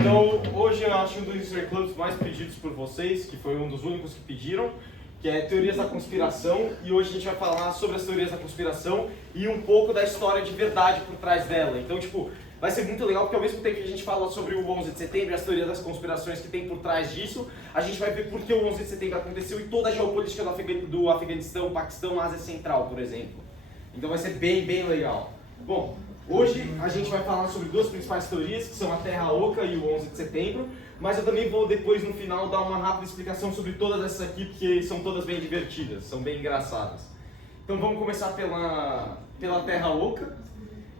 Então, hoje eu acho um dos History Clubs mais pedidos por vocês, que foi um dos únicos que pediram, que é teorias da conspiração, e hoje a gente vai falar sobre as teorias da conspiração e um pouco da história de verdade por trás dela. Então, tipo, vai ser muito legal porque ao mesmo tempo que a gente fala sobre o 11 de setembro e as teorias das conspirações que tem por trás disso, a gente vai ver por que o 11 de setembro aconteceu e toda a geopolítica do Afeganistão, Paquistão, Ásia Central, por exemplo. Então vai ser bem legal. Bom, hoje a gente vai falar sobre duas principais teorias, que são a Terra Oca e o 11 de setembro, mas eu também vou depois no final dar uma rápida explicação sobre todas essas aqui, porque são todas bem divertidas, são bem engraçadas. Então vamos começar pela Terra Oca.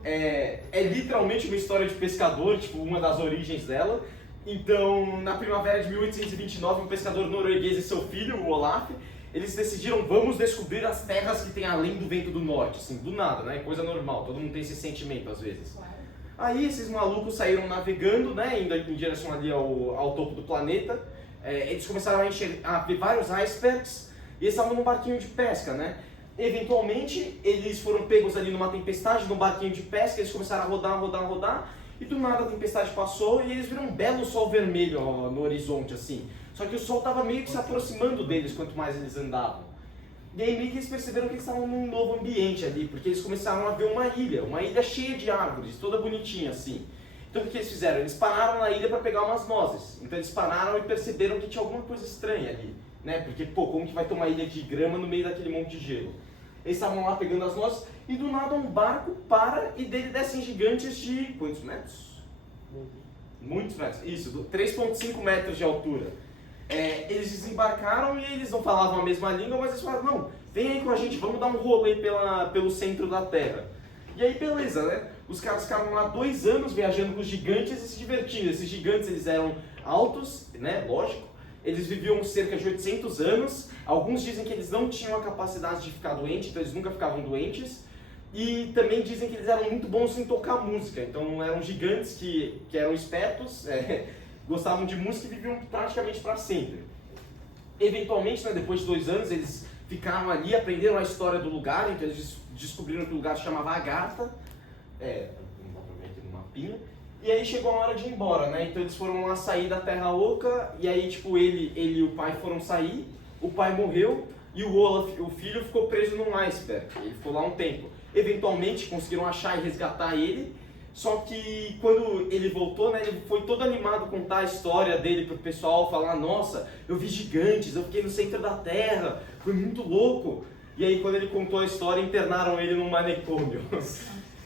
É literalmente uma história de pescador, tipo, uma das origens dela. Então, na primavera de 1829, um pescador norueguês e seu filho, o Olaf, eles decidiram, vamos descobrir as terras que tem além do vento do norte, assim, do nada, né? Coisa normal, todo mundo tem esse sentimento às vezes. Aí esses malucos saíram navegando, né, indo em direção ali ao topo do planeta. Eles começaram a ver vários icebergs e eles estavam num barquinho de pesca, né? Eventualmente, eles foram pegos ali numa tempestade, num barquinho de pesca, eles começaram a rodar, e do nada a tempestade passou e eles viram um belo sol vermelho no horizonte, assim. Só que o sol estava meio que se aproximando deles quanto mais eles andavam. E aí meio que eles perceberam que eles estavam num novo ambiente ali, porque eles começaram a ver uma ilha cheia de árvores, toda bonitinha assim. Então o que eles fizeram? Eles pararam na ilha para pegar umas nozes. Então eles pararam e perceberam que tinha alguma coisa estranha ali, né? Porque, pô, como que vai ter uma ilha de grama no meio daquele monte de gelo? Eles estavam lá pegando as nozes e do nada um barco para e dele descem gigantes de quantos metros? Muitos metros, isso, 3,5 metros de altura. Eles desembarcaram e eles não falavam a mesma língua, mas eles falaram, não, vem aí com a gente, vamos dar um rolê pelo centro da Terra. E aí beleza, né? Os caras ficaram lá 2 anos viajando com os gigantes e se divertindo. Esses gigantes, eles eram altos, né, lógico, eles viviam cerca de 800 anos, alguns dizem que eles não tinham a capacidade de ficar doentes, então eles nunca ficavam doentes, e também dizem que eles eram muito bons em tocar música, então eram gigantes que eram espertos, gostavam de música e viviam praticamente para sempre. Eventualmente, né, depois de 2 anos, eles ficaram ali, aprenderam a história do lugar, então eles descobriram que o lugar se chamava Agartha, não dá pra ver aqui no mapinha, e aí chegou a hora de ir embora, né, então eles foram lá sair da Terra Oca, e aí tipo ele e o pai foram sair, o pai morreu, e o Olaf, o filho, ficou preso num iceberg, ele ficou lá um tempo. Eventualmente conseguiram achar e resgatar ele, só que quando ele voltou, né, ele foi todo animado a contar a história dele pro pessoal, falar, nossa, eu vi gigantes, eu fiquei no centro da Terra, foi muito louco. E aí quando ele contou a história, internaram ele num manicômio.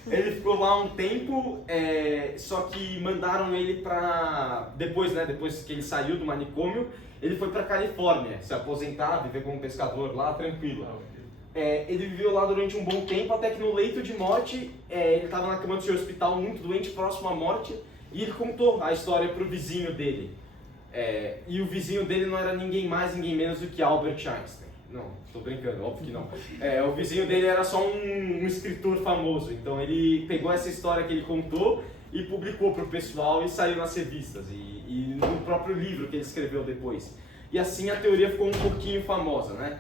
Ele ficou lá um tempo, só que mandaram ele pra... Depois que ele saiu do manicômio, ele foi pra Califórnia, se aposentar, viver como pescador lá, tranquilo. Ele viveu lá durante um bom tempo, até que no leito de morte, ele estava na cama do seu hospital muito doente, próximo à morte, e ele contou a história para o vizinho dele. E o vizinho dele não era ninguém mais, ninguém menos do que Albert Einstein. Não, estou brincando, óbvio que não. O vizinho dele era só um escritor famoso, então ele pegou essa história que ele contou e publicou para o pessoal e saiu nas revistas, e no próprio livro que ele escreveu depois. E assim a teoria ficou um pouquinho famosa, né?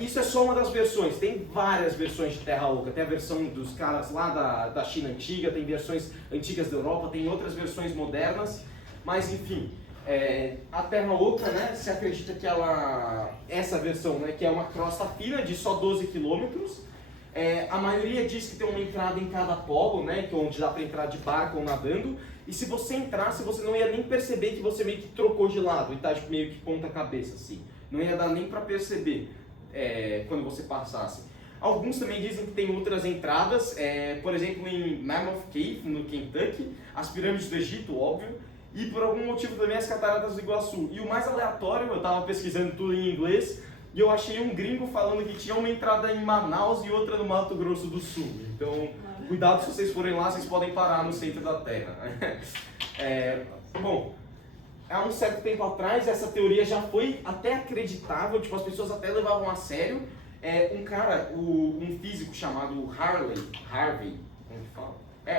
Isso é só uma das versões, tem várias versões de Terra Oca, tem a versão dos caras lá da China antiga, tem versões antigas da Europa, tem outras versões modernas, mas enfim, a Terra Oca, né, se acredita que essa versão, né, que é uma crosta fina de só 12 quilômetros, a maioria diz que tem uma entrada em cada polo, né, que onde dá para entrar de barco ou nadando, e se você entrasse, você não ia nem perceber que você meio que trocou de lado, e tá tipo, meio que ponta cabeça assim, não ia dar nem para perceber. Quando você passasse. Alguns também dizem que tem outras entradas, por exemplo em Mammoth Cave, no Kentucky, as pirâmides do Egito, óbvio, e por algum motivo também as cataratas do Iguaçu. E o mais aleatório, eu estava pesquisando tudo em inglês, e eu achei um gringo falando que tinha uma entrada em Manaus e outra no Mato Grosso do Sul. Então, cuidado se vocês forem lá, vocês podem parar no centro da Terra. Bom, há um certo tempo atrás, essa teoria já foi até acreditável, tipo, as pessoas até levavam a sério. Um cara, um físico chamado Harvey, como que fala?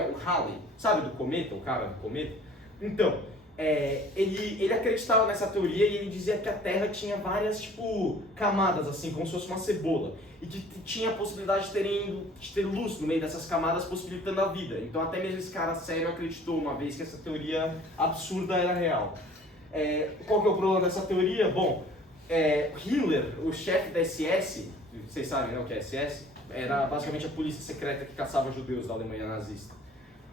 O Halley, sabe do cometa, o cara do cometa? Então, ele acreditava nessa teoria e ele dizia que a Terra tinha várias, tipo, camadas, assim, como se fosse uma cebola. E que tinha a possibilidade de ter luz no meio dessas camadas, possibilitando a vida. Então até mesmo esse cara sério acreditou uma vez que essa teoria absurda era real. Qual que é o problema dessa teoria? Bom, Himmler, o chefe da SS, vocês sabem, né, o que é SS? Era basicamente a polícia secreta que caçava judeus da Alemanha nazista.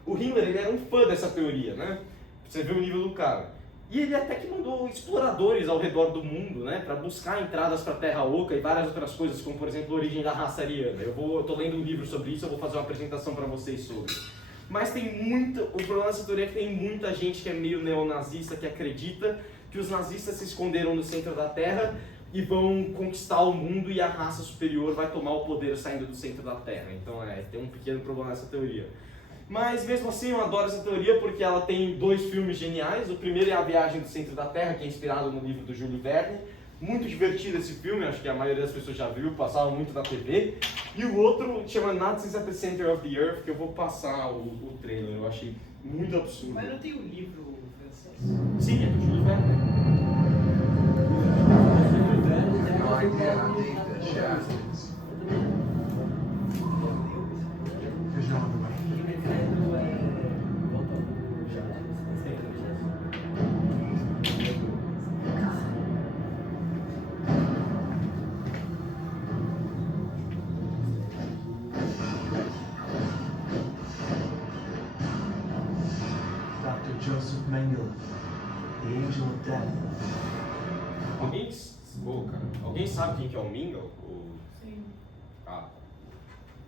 O Himmler, ele era um fã dessa teoria, né? Você vê o nível do cara. E ele até que mandou exploradores ao redor do mundo, né, para buscar entradas para a Terra Oca e várias outras coisas, como por exemplo a origem da raça ariana. Eu tô lendo um livro sobre isso, eu vou fazer uma apresentação para vocês sobre. Mas o problema dessa teoria é que tem muita gente que é meio neonazista, que acredita que os nazistas se esconderam no centro da Terra e vão conquistar o mundo e a raça superior vai tomar o poder saindo do centro da Terra. Então tem um pequeno problema nessa teoria. Mas mesmo assim eu adoro essa teoria porque ela tem 2 filmes geniais. O primeiro é A Viagem do Centro da Terra, que é inspirado no livro do Júlio Verne. Muito divertido esse filme, acho que a maioria das pessoas já viu, passava muito na TV. E o outro chama Nazis at the Center of the Earth, que eu vou passar o trailer, eu achei muito absurdo. Mas não tem o livro francês? Sim, é do Júlio Verne. Joseph Mengele, the Angel of Death. Alguém sabe quem que é o Mengele? Sim.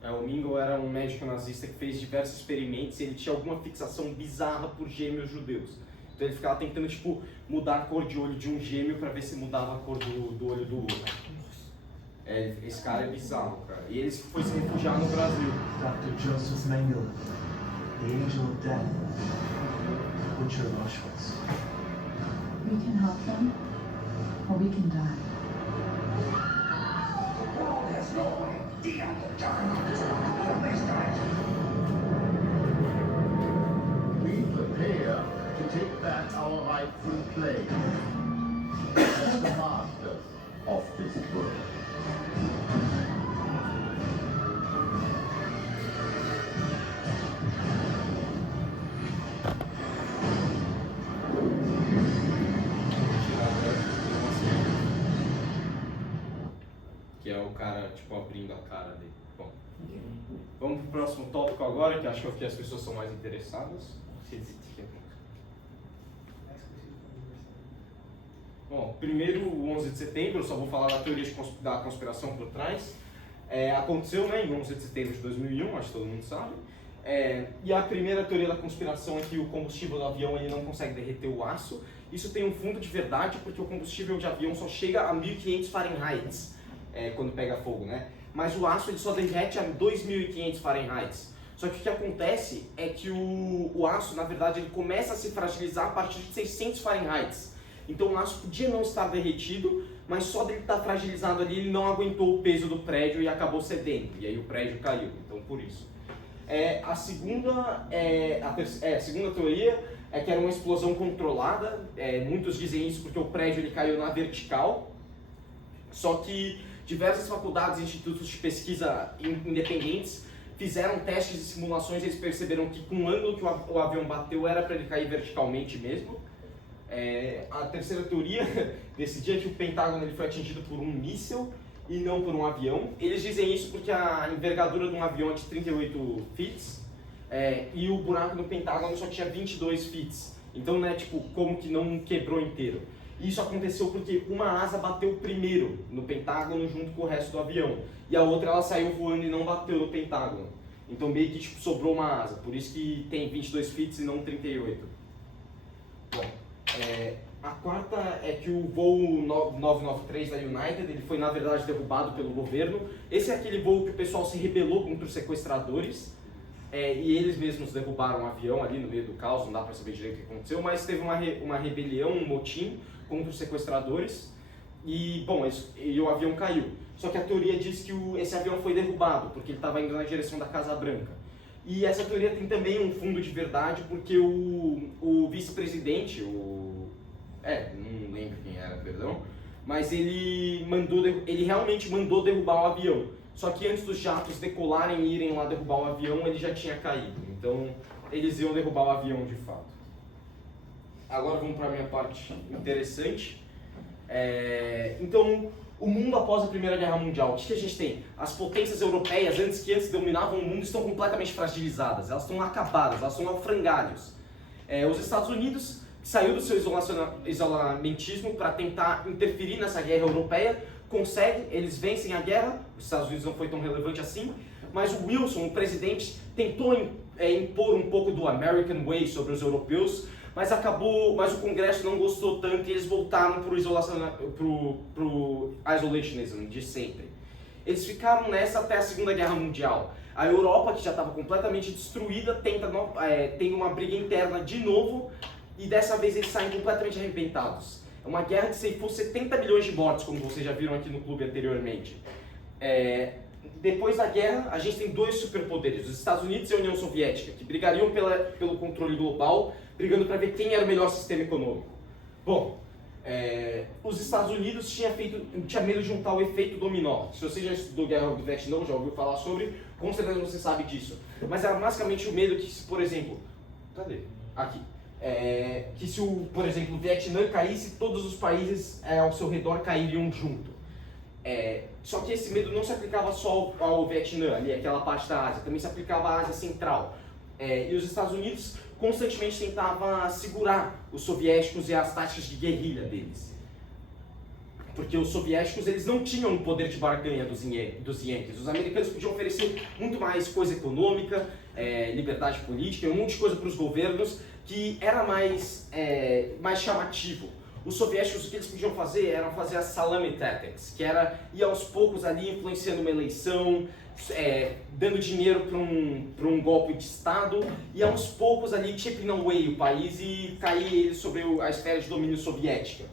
O Mengele era um médico nazista que fez diversos experimentos e ele tinha alguma fixação bizarra por gêmeos judeus. Então ele ficava tentando, tipo, mudar a cor de olho de um gêmeo para ver se mudava a cor do olho do outro. Esse cara é bizarro, cara. E ele foi se refugiar no Brasil. Dr. Joseph Mengele, the Angel of Death. Butcher of Auschwitz. We can help them, or we can die. We prepare to take back our rightful place as the masters of this world. Que é o cara, tipo, abrindo a cara dele. Bom, vamos pro próximo tópico agora, que acho que é o que as pessoas são mais interessadas. Bom, primeiro, o 11 de setembro, eu só vou falar da teoria da conspiração por trás. Aconteceu, né, em 11 de setembro de 2001, acho que todo mundo sabe. E a primeira teoria da conspiração é que o combustível do avião ele não consegue derreter o aço. Isso tem um fundo de verdade, porque o combustível de avião só chega a 1500 Fahrenheit. Quando pega fogo, né? Mas o aço ele só derrete a 2500 Fahrenheit. Só que o que acontece é que o aço, na verdade, ele começa a se fragilizar a partir de 600 Fahrenheit. Então o aço podia não estar derretido, mas só dele estar fragilizado ali, ele não aguentou o peso do prédio e acabou cedendo. E aí o prédio caiu, então por isso. A segunda teoria é que era uma explosão controlada. Muitos dizem isso porque o prédio ele caiu na vertical. Só que diversas faculdades e institutos de pesquisa independentes fizeram testes e simulações e eles perceberam que com o ângulo que o avião bateu era para ele cair verticalmente mesmo. A terceira teoria desse dia é que o Pentágono ele foi atingido por um míssil e não por um avião. Eles dizem isso porque a envergadura de um avião é de 38 feet e o buraco no Pentágono só tinha 22 feet. Então, né, tipo, como que não quebrou inteiro? Isso aconteceu porque uma asa bateu primeiro no Pentágono junto com o resto do avião. E a outra ela saiu voando e não bateu no Pentágono. Então meio que tipo, sobrou uma asa. Por isso que tem 22 feet e não 38. Bom, a quarta é que o voo 993 da United ele foi na verdade derrubado pelo governo. Esse é aquele voo que o pessoal se rebelou contra os sequestradores. E eles mesmos derrubaram um avião ali no meio do caos, não dá para saber direito o que aconteceu, mas teve uma rebelião, um motim contra os sequestradores e, bom, e o avião caiu. Só que a teoria diz que esse avião foi derrubado, porque ele estava indo na direção da Casa Branca. E essa teoria tem também um fundo de verdade, porque o vice-presidente, não lembro quem era, perdão, mas ele realmente mandou derrubar o avião. Só que antes dos jatos decolarem e irem lá derrubar o avião, ele já tinha caído. Então, eles iam derrubar o avião de fato. Agora vamos para a minha parte interessante. Então, o mundo após a Primeira Guerra Mundial, o que a gente tem? As potências europeias, que antes dominavam o mundo, estão completamente fragilizadas, elas estão acabadas, elas estão ao frangalhos. Os Estados Unidos saiu do seu isolamentismo para tentar interferir nessa guerra europeia, consegue, eles vencem a guerra, os Estados Unidos não foi tão relevante assim, mas o Wilson, o presidente, tentou impor um pouco do American Way sobre os europeus, mas o Congresso não gostou tanto e eles voltaram para o isolationism de sempre. Eles ficaram nessa até a Segunda Guerra Mundial. A Europa, que já estava completamente destruída, tem uma briga interna de novo e dessa vez eles saem completamente arrebentados. É uma guerra que ceifou 70 milhões de mortes, como vocês já viram aqui no clube anteriormente. Depois da guerra, a gente tem dois superpoderes, os Estados Unidos e a União Soviética, que brigariam pelo controle global, brigando para ver quem era o melhor sistema econômico. Bom, os Estados Unidos tinha medo de um tal efeito dominó. Se você já estudou Guerra do Vietnã, já ouviu falar sobre, com certeza você sabe disso. Mas era basicamente o medo que, por exemplo... Cadê? Aqui. Que se, por exemplo, o Vietnã caísse, todos os países ao seu redor cairiam junto. Só que esse medo não se aplicava só ao Vietnã, ali, aquela parte da Ásia, também se aplicava à Ásia Central. E os Estados Unidos constantemente tentavam segurar os soviéticos e as táticas de guerrilha deles. Porque os soviéticos eles não tinham o poder de barganha dos Yankees. Os americanos podiam oferecer muito mais coisa econômica, liberdade política, um monte de coisa para os governos que era mais chamativo. Os soviéticos, o que eles podiam fazer era fazer as salami tactics, que era ir aos poucos ali influenciando uma eleição, dando dinheiro para um golpe de Estado, e aos poucos ali chipping away o país e cair sobre a esfera de domínio soviética.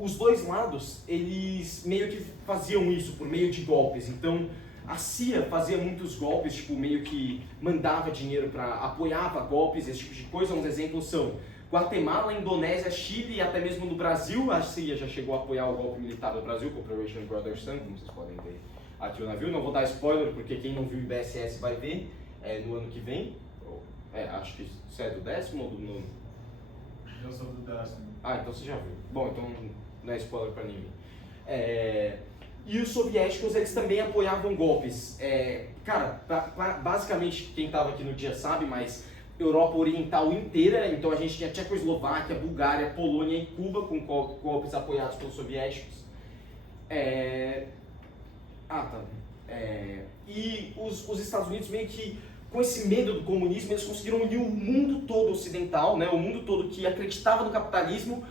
Os dois lados, eles meio que faziam isso por meio de golpes. Então, a CIA fazia muitos golpes, tipo, meio que mandava dinheiro apoiava golpes, esse tipo de coisa. Uns exemplos são Guatemala, Indonésia, Chile e até mesmo no Brasil. A CIA já chegou a apoiar o golpe militar do Brasil, com Operation Brother Sun, como vocês podem ver aqui o navio. Não vou dar spoiler, porque quem não viu o IBSS vai ver no ano que vem. Acho que isso é do 10º ou do 9º? Eu sou do 10º. Então você já viu. Bom, então não é spoiler pra ninguém. E os soviéticos, eles também apoiavam golpes. Basicamente, quem estava aqui no dia sabe, mas Europa Oriental inteira, então a gente tinha Tchecoslováquia, Bulgária, Polônia e Cuba com golpes apoiados pelos soviéticos. E os Estados Unidos meio que, com esse medo do comunismo, eles conseguiram unir o mundo todo ocidental, né, o mundo todo que acreditava no capitalismo,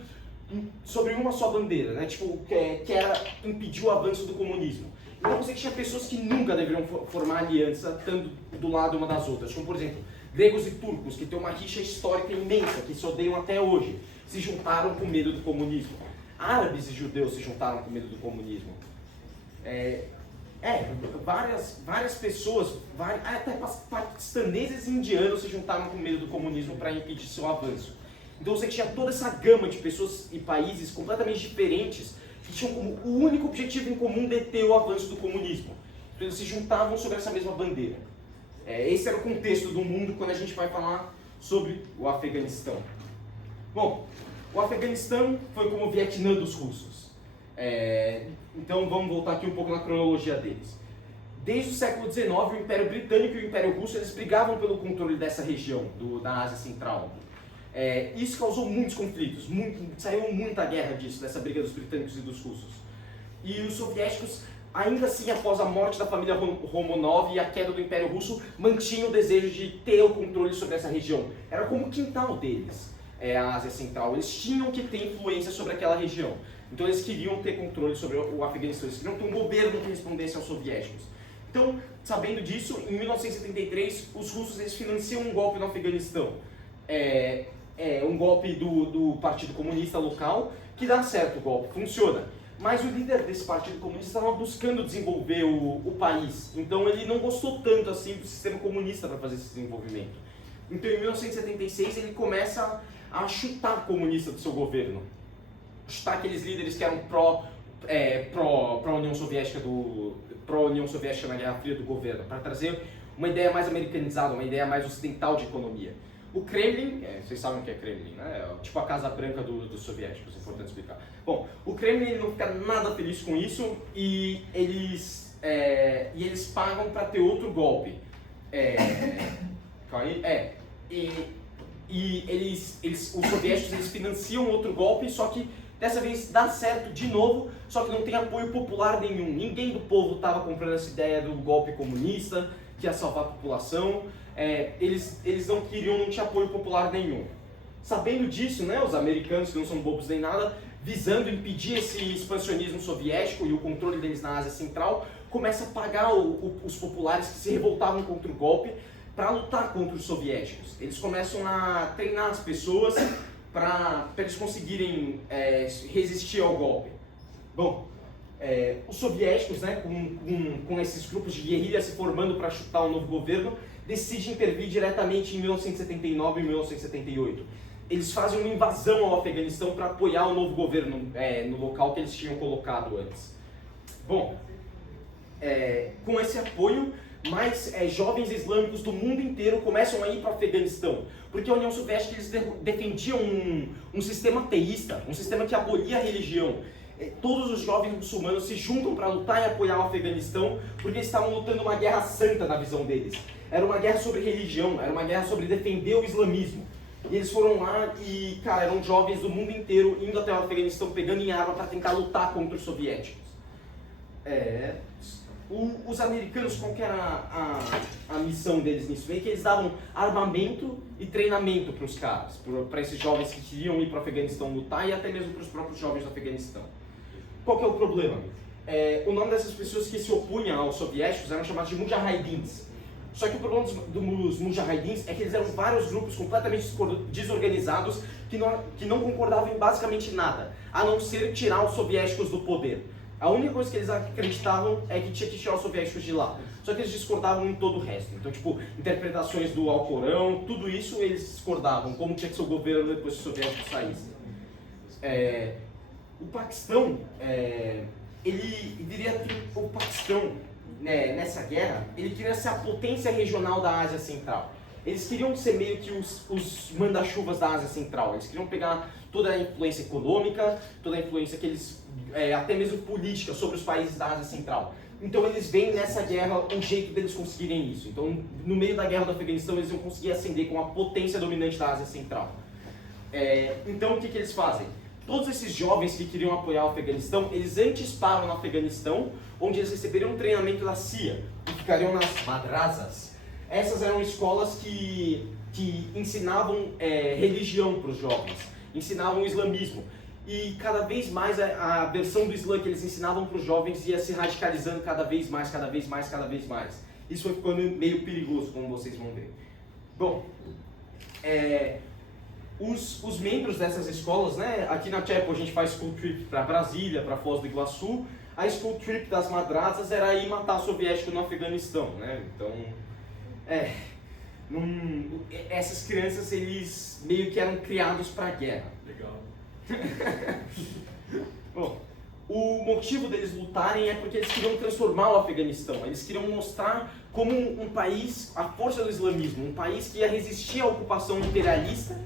sobre uma só bandeira, né, que era impedir o avanço do comunismo. Então você tinha pessoas que nunca deveriam formar aliança, estando do lado uma das outras, como por exemplo, gregos e turcos, que têm uma rixa histórica imensa, que se odeiam até hoje, se juntaram com medo do comunismo. Árabes e judeus se juntaram com medo do comunismo. Várias pessoas, até paquistaneses e indianos se juntaram com medo do comunismo para impedir seu avanço. Então você tinha toda essa gama de pessoas e países completamente diferentes que tinham como o único objetivo em comum deter o avanço do comunismo. Então eles se juntavam sobre essa mesma bandeira. Esse era o contexto do mundo quando a gente vai falar sobre o Afeganistão. Bom, o Afeganistão foi como o Vietnã dos russos. Então vamos voltar aqui um pouco na cronologia deles. Desde o século XIX, o Império Britânico e o Império Russo eles brigavam pelo controle dessa região, da Ásia Central. Isso causou muitos conflitos, saiu muita guerra disso, dessa briga dos britânicos e dos russos. E os soviéticos, ainda assim, após a morte da família Romanov e a queda do Império Russo, mantinham o desejo de ter o controle sobre essa região. Era como o quintal deles, a Ásia Central. Eles tinham que ter influência sobre aquela região. Então eles queriam ter controle sobre o Afeganistão, eles queriam ter um governo que respondesse aos soviéticos. Então, sabendo disso, em 1973, os russos eles financiam um golpe no Afeganistão. Um golpe do Partido Comunista local, que dá certo o golpe, funciona. Mas o líder desse partido comunista estava buscando desenvolver o país, então ele não gostou tanto assim do sistema comunista para fazer esse desenvolvimento. Então em 1976 ele começa a chutar o comunista do seu governo, chutar aqueles líderes que eram pró-União Soviética na Guerra Fria do governo, para trazer uma ideia mais americanizada, uma ideia mais ocidental de economia. O Kremlin, vocês sabem o que é Kremlin, né? É tipo a Casa Branca dos soviéticos, é importante explicar. Bom, o Kremlin ele não fica nada feliz com isso e eles pagam para ter outro golpe. Os soviéticos eles financiam outro golpe, só que dessa vez dá certo de novo, só que não tem apoio popular nenhum. Ninguém do povo estava comprando essa ideia do golpe comunista, que ia salvar a população. Eles não tinha apoio popular nenhum. Sabendo disso, né, os americanos, que não são bobos nem nada, visando impedir esse expansionismo soviético e o controle deles na Ásia Central, começa a pagar os populares que se revoltavam contra o golpe para lutar contra os soviéticos. Eles começam a treinar as pessoas para eles conseguirem resistir ao golpe. Bom, os soviéticos, né, com esses grupos de guerrilha se formando para chutar um novo governo, decidem intervir diretamente em 1979 e 1978. Eles fazem uma invasão ao Afeganistão para apoiar o novo governo no local que eles tinham colocado antes. Bom, com esse apoio, mais jovens islâmicos do mundo inteiro começam a ir para o Afeganistão, porque a União Soviética eles defendiam um sistema teísta, um sistema que abolia a religião. Todos os jovens muçulmanos se juntam para lutar e apoiar o Afeganistão, porque eles estavam lutando uma guerra santa na visão deles. Era uma guerra sobre religião, era uma guerra sobre defender o islamismo. E eles foram lá e, cara, eram jovens do mundo inteiro indo até o Afeganistão, pegando em arma para tentar lutar contra os soviéticos. Os americanos, qual que era a missão deles nisso? Meio que eles davam armamento e treinamento para os caras, para esses jovens que queriam ir para o Afeganistão lutar e até mesmo para os próprios jovens do Afeganistão. Qual que é o problema? O nome dessas pessoas que se opunham aos soviéticos eram chamados de mujahidins. Só que o problema dos mujahidins é que eles eram vários grupos completamente desorganizados que não concordavam em basicamente nada, a não ser tirar os soviéticos do poder. A única coisa que eles acreditavam é que tinha que tirar os soviéticos de lá. Só que eles discordavam em todo o resto. Então, tipo, interpretações do Alcorão, tudo isso eles discordavam. Como tinha que ser o governo depois que os soviéticos saíssem. O Paquistão, o Paquistão, nessa guerra, ele queria ser a potência regional da Ásia Central. Eles queriam ser meio que os manda-chuvas da Ásia Central. Eles queriam pegar toda a influência econômica, toda a influência que eles, até mesmo política, sobre os países da Ásia Central. Então eles veem nessa guerra um jeito deles conseguirem isso. Então, no meio da guerra do Afeganistão, eles iam conseguir ascender com a potência dominante da Ásia Central. Então, o que eles fazem? Todos esses jovens que queriam apoiar o Afeganistão, eles antes param no Afeganistão, onde eles receberiam um treinamento da CIA e ficariam nas madrasas. Essas eram escolas que ensinavam religião para os jovens, ensinavam o islamismo. E cada vez mais a versão do Islã que eles ensinavam para os jovens ia se radicalizando cada vez mais, cada vez mais, cada vez mais. Isso foi ficando meio perigoso, como vocês vão ver. Bom, os membros dessas escolas, né? Aqui na Chapel a gente faz school trip para Brasília, para Foz do Iguaçu. A school trip das madrasas era ir matar soviético no Afeganistão, né? Então, essas crianças, eles meio que eram criados para a guerra. Legal. Bom, o motivo deles lutarem é porque eles queriam transformar o Afeganistão. Eles queriam mostrar como um país, a força do islamismo, um país que ia resistir à ocupação imperialista,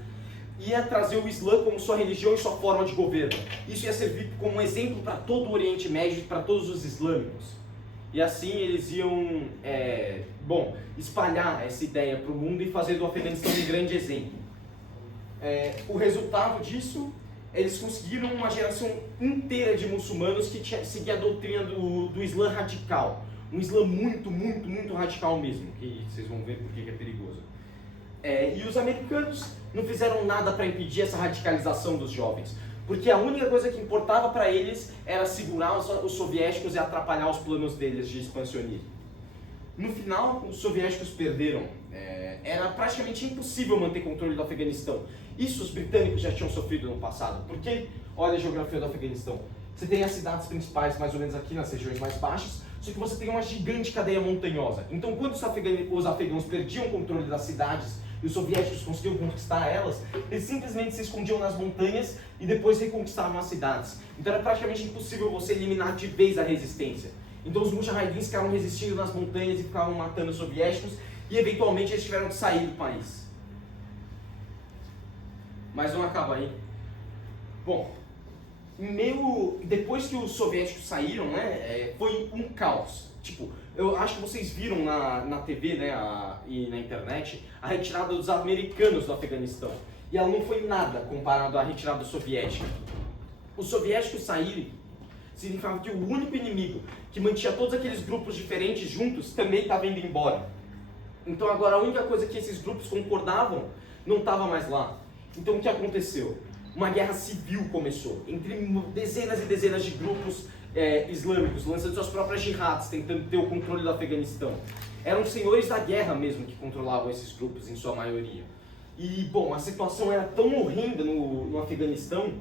ia trazer o Islã como sua religião e sua forma de governo. Isso ia servir como um exemplo para todo o Oriente Médio e para todos os islâmicos. E assim eles iam espalhar essa ideia para o mundo e fazer do Afeganistão um grande exemplo. O resultado disso, eles conseguiram uma geração inteira de muçulmanos que seguia a doutrina do Islã radical. Um Islã muito, muito, muito radical mesmo, que vocês vão ver porque é perigoso. E os americanos não fizeram nada para impedir essa radicalização dos jovens, porque a única coisa que importava para eles era segurar os soviéticos e atrapalhar os planos deles de expansionismo. No final, os soviéticos perderam. Era praticamente impossível manter controle do Afeganistão. Isso os britânicos já tinham sofrido no passado, porque, olha a geografia do Afeganistão, Você tem as cidades principais mais ou menos aqui nas regiões mais baixas, só que você tem uma gigante cadeia montanhosa. Então quando os afegãos perdiam o controle das cidades e os soviéticos conseguiam conquistar elas, eles simplesmente se escondiam nas montanhas e depois reconquistavam as cidades. Então era praticamente impossível você eliminar de vez a resistência. Então os mujahidins ficavam resistindo nas montanhas e ficavam matando os soviéticos e eventualmente eles tiveram que sair do país. Mas não acaba aí. Bom, depois que os soviéticos saíram, né, foi um caos. Tipo, eu acho que vocês viram na TV, né, e na internet, a retirada dos americanos do Afeganistão. E ela não foi nada comparado à retirada soviética. Os soviéticos saírem significava que o único inimigo que mantinha todos aqueles grupos diferentes juntos também estava indo embora. Então agora a única coisa que esses grupos concordavam não estava mais lá. Então o que aconteceu? Uma guerra civil começou, entre dezenas e dezenas de grupos islâmicos, lançando suas próprias jihads, tentando ter o controle do Afeganistão. Eram senhores da guerra mesmo que controlavam esses grupos, em sua maioria. E, bom, a situação era tão horrenda no Afeganistão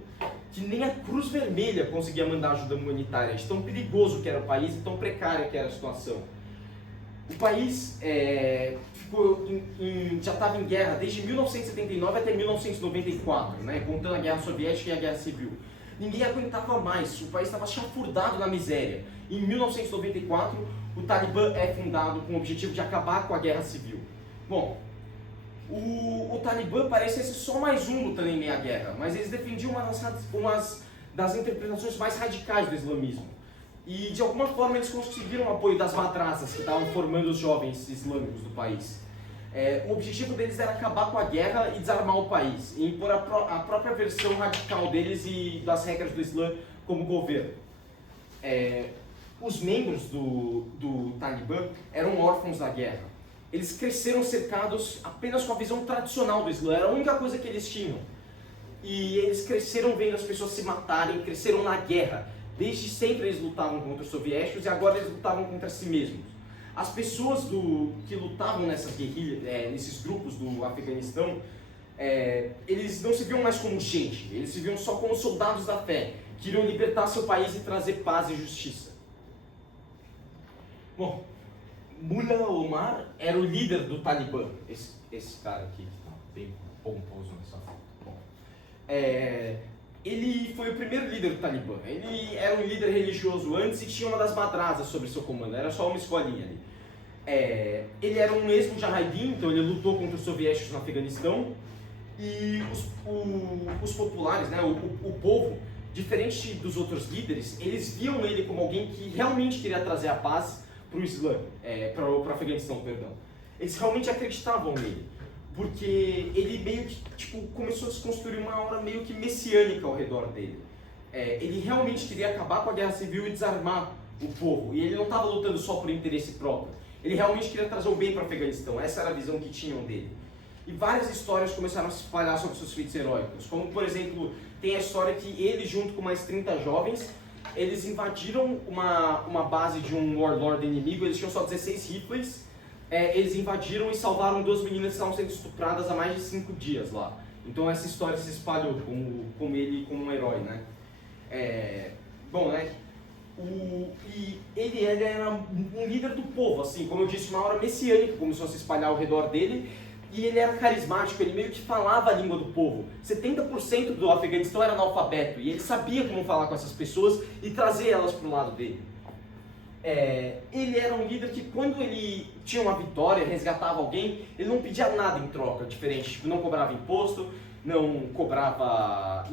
que nem a Cruz Vermelha conseguia mandar ajuda humanitária, de tão perigoso que era o país e tão precária que era a situação. O país já estava em guerra desde 1979 até 1994, né, contando a Guerra Soviética e a Guerra Civil. Ninguém aguentava mais, o país estava chafurdado na miséria. Em 1994, o Talibã é fundado com o objetivo de acabar com a Guerra Civil. Bom, o Talibã parece ser só mais um lutando em meio à guerra, mas eles defendiam uma das interpretações mais radicais do islamismo. E de alguma forma eles conseguiram o apoio das madrasas que estavam formando os jovens islâmicos do país. O objetivo deles era acabar com a guerra e desarmar o país, e impor a própria versão radical deles e das regras do Islã como governo. Os membros do Talibã eram órfãos da guerra. Eles cresceram cercados apenas com a visão tradicional do Islã, era a única coisa que eles tinham. E eles cresceram vendo as pessoas se matarem, cresceram na guerra. Desde sempre eles lutavam contra os soviéticos e agora eles lutavam contra si mesmos. As pessoas que lutavam nessas guerrilhas, nesses grupos do Afeganistão, eles não se viam mais como gente, eles se viam só como soldados da fé, que iriam libertar seu país e trazer paz e justiça. Bom, Mullah Omar era o líder do Talibã, esse cara aqui que está bem pomposo nessa foto. Bom, ele foi o primeiro líder do Talibã. Ele era um líder religioso antes e tinha uma das madrasas sob seu comando, era só uma escolinha ali. Ele era um ex-mujahidin, então ele lutou contra os soviéticos no Afeganistão. E os populares, né, o povo, diferente dos outros líderes, eles viam ele como alguém que realmente queria trazer a paz para o Islã, para o Afeganistão, perdão. Eles realmente acreditavam nele, porque ele meio que começou a se construir uma aura meio que messiânica ao redor dele. Ele realmente queria acabar com a guerra civil e desarmar o povo, e ele não estava lutando só por interesse próprio. Ele realmente queria trazer o bem para o Afeganistão, essa era a visão que tinham dele. E várias histórias começaram a se espalhar sobre seus feitos heróicos, como por exemplo, tem a história que ele junto com mais 30 jovens, eles invadiram uma base de um warlord inimigo, eles tinham só 16 rifles, eles invadiram e salvaram 2 meninas que estavam sendo estupradas há mais de 5 dias lá. Então essa história se espalhou com ele como um herói, né? Bom, né? E ele era um líder do povo, assim, como eu disse, uma aura messiânica começou a se espalhar ao redor dele, e ele era carismático, ele meio que falava a língua do povo. 70% do Afeganistão era analfabeto, e ele sabia como falar com essas pessoas e trazer elas para o lado dele. Ele era um líder que quando ele tinha uma vitória, resgatava alguém, ele não pedia nada em troca, diferente, tipo, não cobrava imposto, não cobrava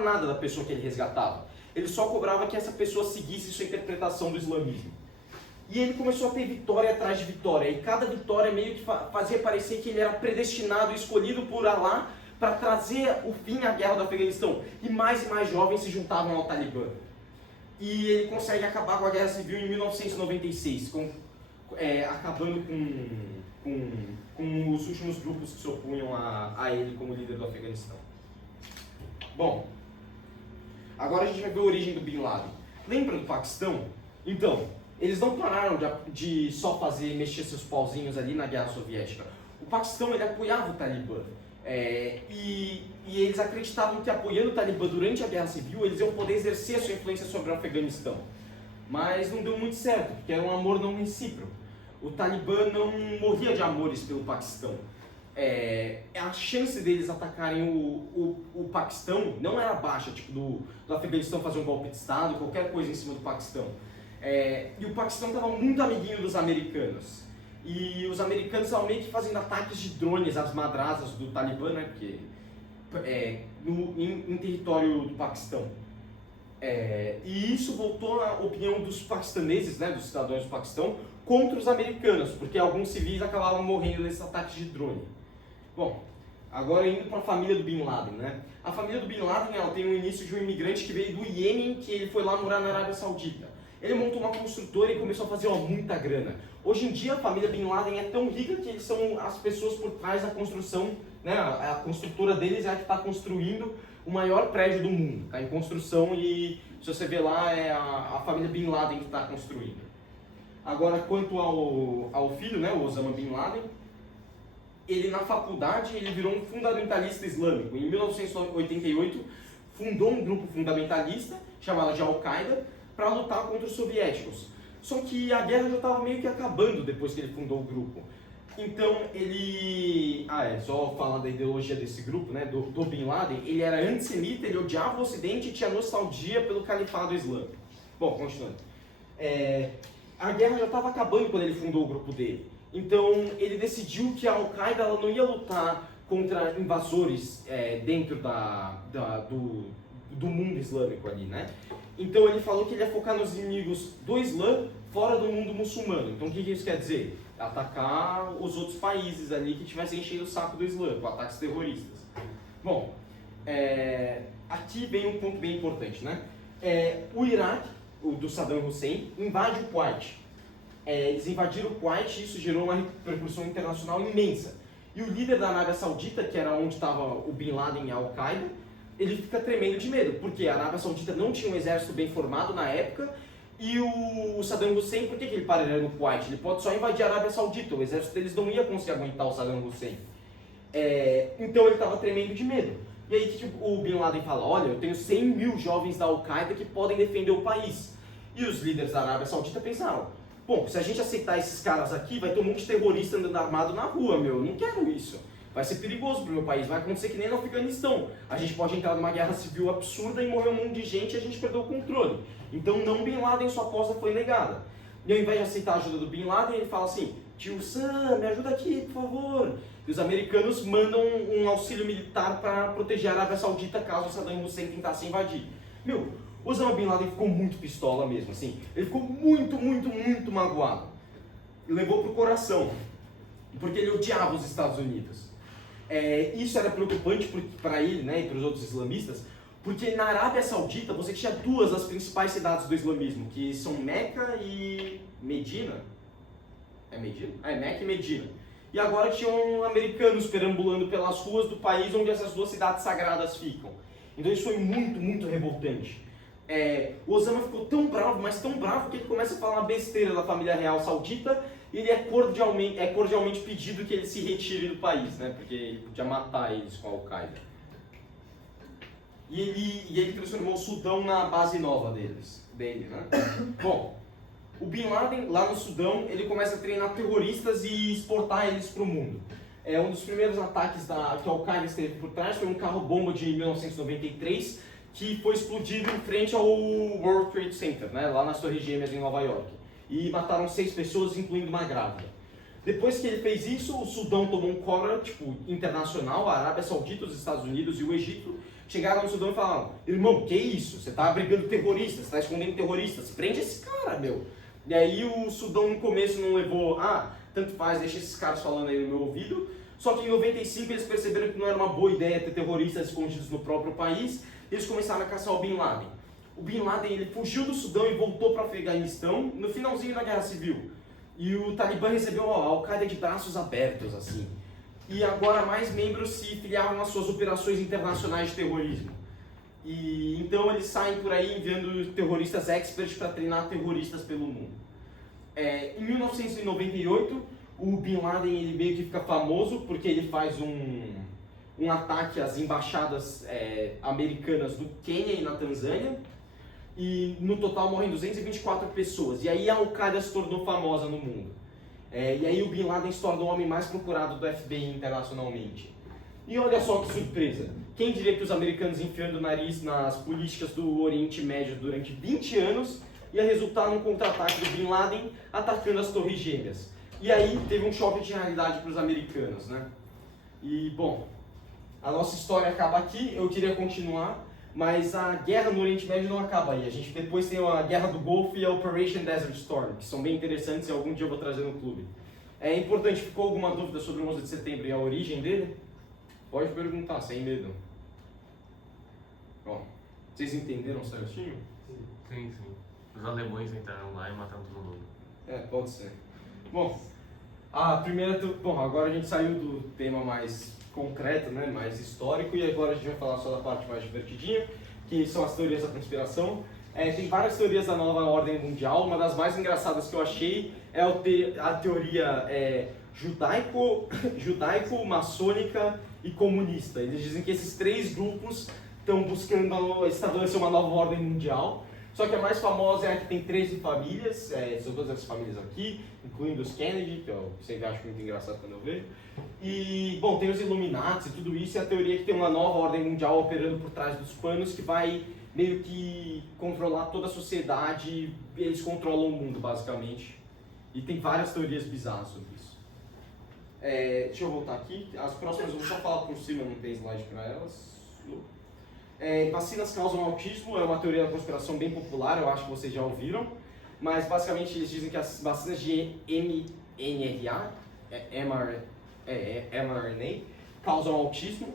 nada da pessoa que ele resgatava. Ele só cobrava que essa pessoa seguisse sua interpretação do islamismo. E ele começou a ter vitória atrás de vitória, e cada vitória meio que fazia parecer que ele era predestinado e escolhido por Allah para trazer o fim à guerra do Afeganistão. E mais jovens se juntavam ao Talibã. E ele consegue acabar com a guerra civil em 1996, acabando com os últimos grupos que se opunham a ele como líder do Afeganistão. Bom, agora a gente vai ver a origem do Bin Laden. Lembra do Paquistão? Então, eles não pararam de só mexer seus pauzinhos ali na Guerra Soviética. O Paquistão, ele apoiava o Talibã. E eles acreditavam que apoiando o Talibã durante a Guerra Civil, eles iam poder exercer a sua influência sobre o Afeganistão. Mas não deu muito certo, porque era um amor não recíproco. O Talibã não morria de amores pelo Paquistão. A chance deles atacarem o Paquistão não era baixa, tipo do Afeganistão fazer um golpe de Estado, qualquer coisa em cima do Paquistão. E o Paquistão estava muito amiguinho dos americanos. E os americanos estavam meio que fazendo ataques de drones às madrasas do Talibã, né? Porque, em território do Paquistão. E isso voltou a opinião dos paquistaneses, né, dos cidadãos do Paquistão, contra os americanos, porque alguns civis acabavam morrendo nesses ataques de drone. Bom, agora indo para a família do Bin Laden, né? A família do Bin Laden, ela tem o início de um imigrante que veio do Iêmen, que ele foi lá morar na Arábia Saudita. Ele montou uma construtora e começou a fazer muita grana. Hoje em dia, a família Bin Laden é tão rica que eles são as pessoas por trás da construção, né? A construtora deles é a que está construindo o maior prédio do mundo. Está em construção e, se você ver lá, é a família Bin Laden que está construindo. Agora, quanto ao filho, né, o Osama Bin Laden, ele na faculdade ele virou um fundamentalista islâmico. Em 1988, fundou um grupo fundamentalista chamado de Al-Qaeda para lutar contra os soviéticos. Só que a guerra já estava meio que acabando depois que ele fundou o grupo. Então ele... só falar da ideologia desse grupo, né, do Bin Laden, ele era antissemita, ele odiava o Ocidente e tinha nostalgia pelo califado islâmico. Bom, continuando. A guerra já estava acabando quando ele fundou o grupo dele. Então ele decidiu que a Al-Qaeda ela não ia lutar contra invasores dentro do mundo islâmico ali, né? Então ele falou que ele ia focar nos inimigos do Islã fora do mundo muçulmano. Então o que isso quer dizer? Atacar os outros países ali que estivessem enchendo o saco do Islã, com ataques terroristas. Bom, aqui vem um ponto bem importante, né? O Iraque, do Saddam Hussein, invade o Kuwait. Eles invadiram o Kuwait e isso gerou uma repercussão internacional imensa. E o líder da Arábia Saudita, que era onde estava o Bin Laden e a Al-Qaeda, ele fica tremendo de medo, porque a Arábia Saudita não tinha um exército bem formado na época, e o Saddam Hussein, por que ele pararia no Kuwait? Ele pode só invadir a Arábia Saudita, o exército deles não ia conseguir aguentar o Saddam Hussein. Então ele estava tremendo de medo. E aí o Bin Laden fala, olha, eu tenho 100 mil jovens da Al-Qaeda que podem defender o país. E os líderes da Arábia Saudita pensaram, bom, se a gente aceitar esses caras aqui, vai ter um monte de terrorista andando armado na rua, meu, eu não quero isso. Vai ser perigoso pro meu país, vai acontecer que nem no Afeganistão. A gente pode entrar numa guerra civil absurda e morrer um monte de gente e a gente perdeu o controle. Então não Bin Laden, sua aposta foi negada. E ao invés de aceitar a ajuda do Bin Laden, ele fala assim, tio Sam, me ajuda aqui, por favor. E os americanos mandam um auxílio militar para proteger a Arábia Saudita caso o Saddam Hussein tentasse invadir. Meu, o Osama Bin Laden ficou muito pistola mesmo, assim. Ele ficou muito, muito, muito magoado. E levou pro coração, porque ele odiava os Estados Unidos. Isso era preocupante para ele, né, e para os outros islamistas, porque na Arábia Saudita você tinha duas das principais cidades do islamismo, que são Meca e Medina. É Medina? Meca e Medina. E agora tinham americanos perambulando pelas ruas do país onde essas duas cidades sagradas ficam. Então isso foi muito, muito revoltante. O Osama ficou tão bravo, mas tão bravo, que ele começa a falar uma besteira da família real saudita e ele é cordialmente pedido que ele se retire do país, né? Porque ele podia matar eles com a Al-Qaeda. E ele transformou o Sudão na base nova dele, né? Bom, o Bin Laden, lá no Sudão, ele começa a treinar terroristas e exportar eles para o mundo. Um dos primeiros ataques que a Al-Qaeda esteve por trás foi um carro-bomba de 1993, que foi explodido em frente ao World Trade Center, né, lá nas Torres Gêmeas em Nova York. E mataram 6 pessoas, incluindo uma grávida. Depois que ele fez isso, o Sudão tomou um cobra internacional, a Arábia Saudita, os Estados Unidos e o Egito chegaram no Sudão e falaram, irmão, que isso? Você está abrigando terroristas, você está escondendo terroristas, prende esse cara, meu. E aí o Sudão no começo não levou, tanto faz, deixa esses caras falando aí no meu ouvido. Só que em 95 eles perceberam que não era uma boa ideia ter terroristas escondidos no próprio país. Eles começaram a caçar o Bin Laden. O Bin Laden ele fugiu do Sudão e voltou para o Afeganistão no finalzinho da Guerra Civil. E o Talibã recebeu a Al-Qaeda de braços abertos, assim. E agora mais membros se filiaram às suas operações internacionais de terrorismo. E então eles saem por aí enviando terroristas experts para treinar terroristas pelo mundo. Em 1998, o Bin Laden ele meio que fica famoso porque ele faz um ataque às embaixadas americanas no Quênia e na Tanzânia, e no total morrem 224 pessoas. E aí a Al-Qaeda se tornou famosa no mundo. E aí o Bin Laden se tornou o homem mais procurado do FBI internacionalmente. E olha só que surpresa, quem diria que os americanos enfiando o nariz nas políticas do Oriente Médio durante 20 anos ia resultar num contra-ataque do Bin Laden atacando as Torres Gêmeas. E aí teve um choque de realidade para os americanos, né? E, bom, a nossa história acaba aqui, eu queria continuar, mas a guerra no Oriente Médio não acaba aí. A gente depois tem a Guerra do Golfo e a Operation Desert Storm, que são bem interessantes e algum dia eu vou trazer no clube. É importante, ficou alguma dúvida sobre o 11 de setembro e a origem dele? Pode perguntar, sem medo. Bom, vocês entenderam certinho? Sim, sim. Os alemães entraram lá e mataram todo mundo. Pode ser. Bom, a primeira... Bom, agora a gente saiu do tema mais concreto, né, mais histórico, e agora a gente vai falar só da parte mais divertidinha, que são as teorias da conspiração. Tem várias teorias da nova ordem mundial, uma das mais engraçadas que eu achei é a teoria judaico-maçônica e comunista. Eles dizem que esses três grupos estão buscando estabelecer uma nova ordem mundial. Só que a mais famosa é a que tem 13 famílias, são todas essas famílias aqui, incluindo os Kennedy, que eu sempre acho muito engraçado quando eu vejo. E, bom, tem os Illuminati e tudo isso, e a teoria é que tem uma nova ordem mundial operando por trás dos panos que vai meio que controlar toda a sociedade, e eles controlam o mundo, basicamente. E tem várias teorias bizarras sobre isso. Deixa eu voltar aqui, as próximas eu vou só falar por cima, não tem slide para elas. Vacinas causam autismo, é uma teoria da conspiração bem popular, eu acho que vocês já ouviram, mas basicamente eles dizem que as vacinas de mRNA, mRNA causam autismo.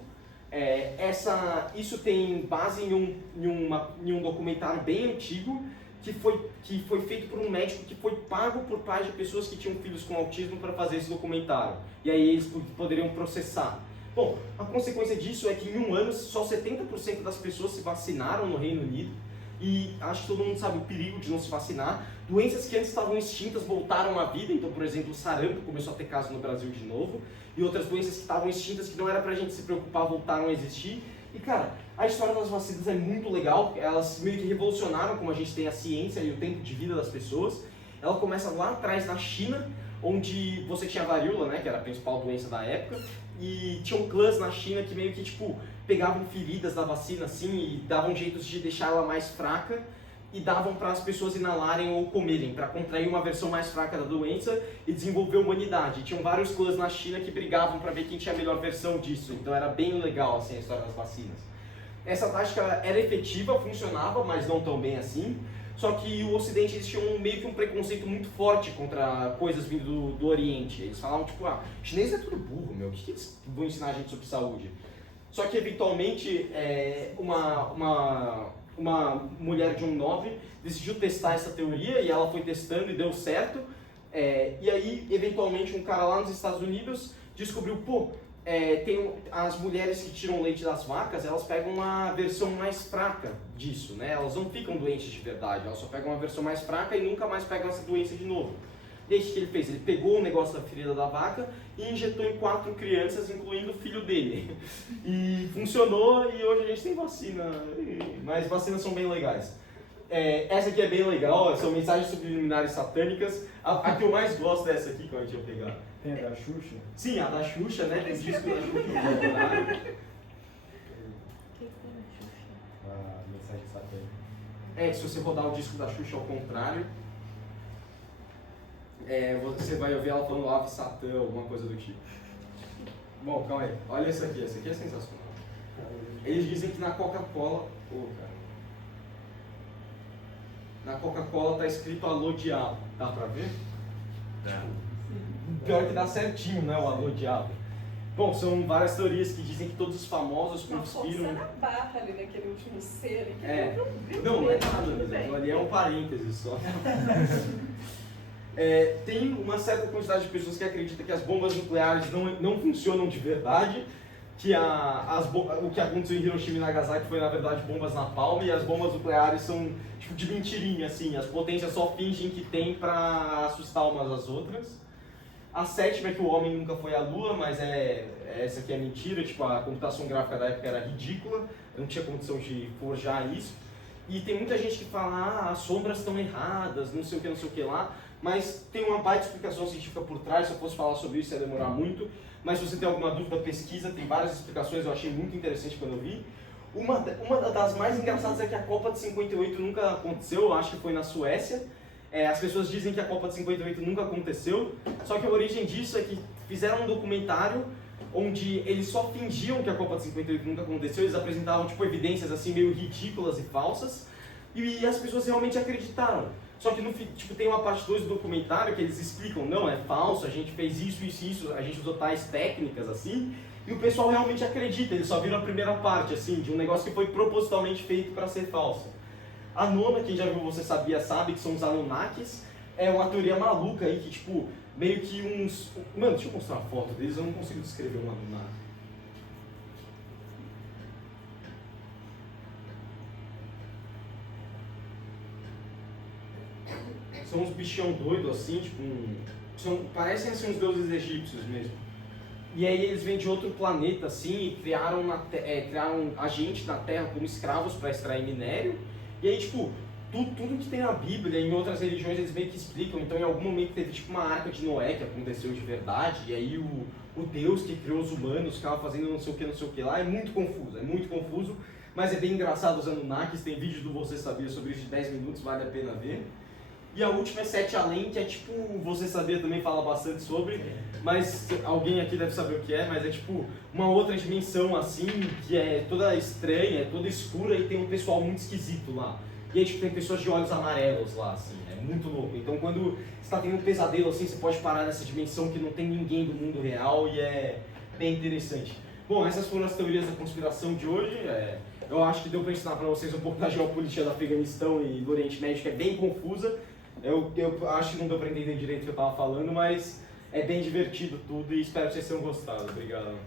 Isso tem base em um documentário bem antigo que foi feito por um médico que foi pago por pais de pessoas que tinham filhos com autismo para fazer esse documentário, e aí eles poderiam processar. Bom, a consequência disso é que em um ano só 70% das pessoas se vacinaram no Reino Unido, e acho que todo mundo sabe o perigo de não se vacinar. Doenças que antes estavam extintas voltaram à vida, então, por exemplo, o sarampo começou a ter caso no Brasil de novo, e outras doenças que estavam extintas que não era pra gente se preocupar voltaram a existir. E cara, a história das vacinas é muito legal, elas meio que revolucionaram como a gente tem a ciência e o tempo de vida das pessoas. Ela começa lá atrás na China, onde você tinha a varíola, né, que era a principal doença da época, e tinham clãs na China que meio que tipo pegavam feridas da vacina assim e davam jeitos de deixar ela mais fraca e davam para as pessoas inalarem ou comerem para contrair uma versão mais fraca da doença e desenvolver a humanidade. E tinham vários clãs na China que brigavam para ver quem tinha a melhor versão disso, então era bem legal assim a história das vacinas. Essa tática era efetiva, funcionava, mas não tão bem assim. Só que o Ocidente, eles tinham meio que um preconceito muito forte contra coisas vindo do Oriente. Eles falavam tipo, chinês é tudo burro, meu, o que eles vão ensinar a gente sobre saúde? Só que eventualmente uma mulher de 1,9 decidiu testar essa teoria e ela foi testando e deu certo. E aí, eventualmente, um cara lá nos Estados Unidos descobriu, as mulheres que tiram leite das vacas, elas pegam uma versão mais fraca disso, né? Elas não ficam doentes de verdade, elas só pegam uma versão mais fraca e nunca mais pegam essa doença de novo. E aí o que ele fez? Ele pegou o negócio da ferida da vaca e injetou em 4 crianças, incluindo o filho dele. E funcionou e hoje a gente tem vacina, mas vacinas são bem legais. Essa aqui é bem legal, são mensagens subliminares satânicas. A que eu mais gosto dessa aqui, que a gente vai pegar. Tem a da Xuxa? Sim, a da Xuxa, né? Tem o disco da Xuxa. A mensagem satânica. Se você rodar o disco da Xuxa ao contrário, você vai ouvir ela falando Ave Satã, alguma coisa do tipo. Bom, calma aí. Olha essa aqui é sensacional. Eles dizem que na Coca-Cola... Na Coca-Cola tá escrito Alô Diabo. Dá pra ver? Pior que dá certinho, né? O Alô Diabo. Bom, são várias teorias que dizem que todos os famosos conspiram... na barra ali, naquele último C ali. Não é nada, mas ali é um parêntese só. Tem uma certa quantidade de pessoas que acreditam que as bombas nucleares não funcionam de verdade, que o que aconteceu em Hiroshima e Nagasaki foi na verdade bombas napalm, e as bombas nucleares são tipo de mentirinha, assim, as potências só fingem que tem pra assustar umas às outras. A 7ª é que o homem nunca foi à lua, mas essa aqui é mentira, tipo, a computação gráfica da época era ridícula, não tinha condição de forjar isso. E tem muita gente que fala, as sombras estão erradas, não sei o que lá, mas tem uma baita explicação científica por trás. Se eu fosse falar sobre isso ia demorar muito, mas se você tem alguma dúvida, pesquisa, tem várias explicações, eu achei muito interessante quando eu vi. Uma das mais engraçadas é que a Copa de 58 nunca aconteceu, eu acho que foi na Suécia. As pessoas dizem que a Copa de 58 nunca aconteceu, só que a origem disso é que fizeram um documentário onde eles só fingiam que a Copa de 58 nunca aconteceu, eles apresentavam tipo evidências assim meio ridículas e falsas, e as pessoas realmente acreditaram. Só que no tipo, tem uma parte 2 do documentário que eles explicam, não, é falso, a gente fez isso, a gente usou tais técnicas assim, e o pessoal realmente acredita, eles só viram a primeira parte assim, de um negócio que foi propositalmente feito para ser falso. A 9ª, quem já viu Você Sabia sabe, que são os Anunnakis, é uma teoria maluca aí que tipo, meio que uns... Mano, deixa eu mostrar uma foto deles, eu não consigo descrever um Anunnaki. São uns bichão doidos assim, tipo parecem assim uns deuses egípcios mesmo. E aí eles vêm de outro planeta assim e criaram a gente na Terra como escravos para extrair minério. E aí tipo, tudo que tem na Bíblia e em outras religiões eles meio que explicam. Então em algum momento teve tipo uma arca de Noé que aconteceu de verdade, e aí o Deus que criou os humanos ficava fazendo não sei o que lá. É muito confuso, mas é bem engraçado os Anunnakis. Tem vídeo do Você Sabia sobre isso de 10 minutos, vale a pena ver. E a última é 7 Além, que é tipo, Você Sabia também fala bastante sobre, mas alguém aqui deve saber o que é, mas é tipo uma outra dimensão assim, que é toda estranha, é toda escura e tem um pessoal muito esquisito lá. E aí tipo, tem pessoas de olhos amarelos lá, assim, é muito louco. Então quando você está tendo um pesadelo assim, você pode parar nessa dimensão que não tem ninguém do mundo real e é bem interessante. Bom, essas foram as teorias da conspiração de hoje. Eu acho que deu para ensinar para vocês um pouco da geopolítica do Afeganistão e do Oriente Médio, que é bem confusa. Eu acho que não deu para entender direito o que eu estava falando, mas é bem divertido tudo e espero que vocês tenham gostado. Obrigado.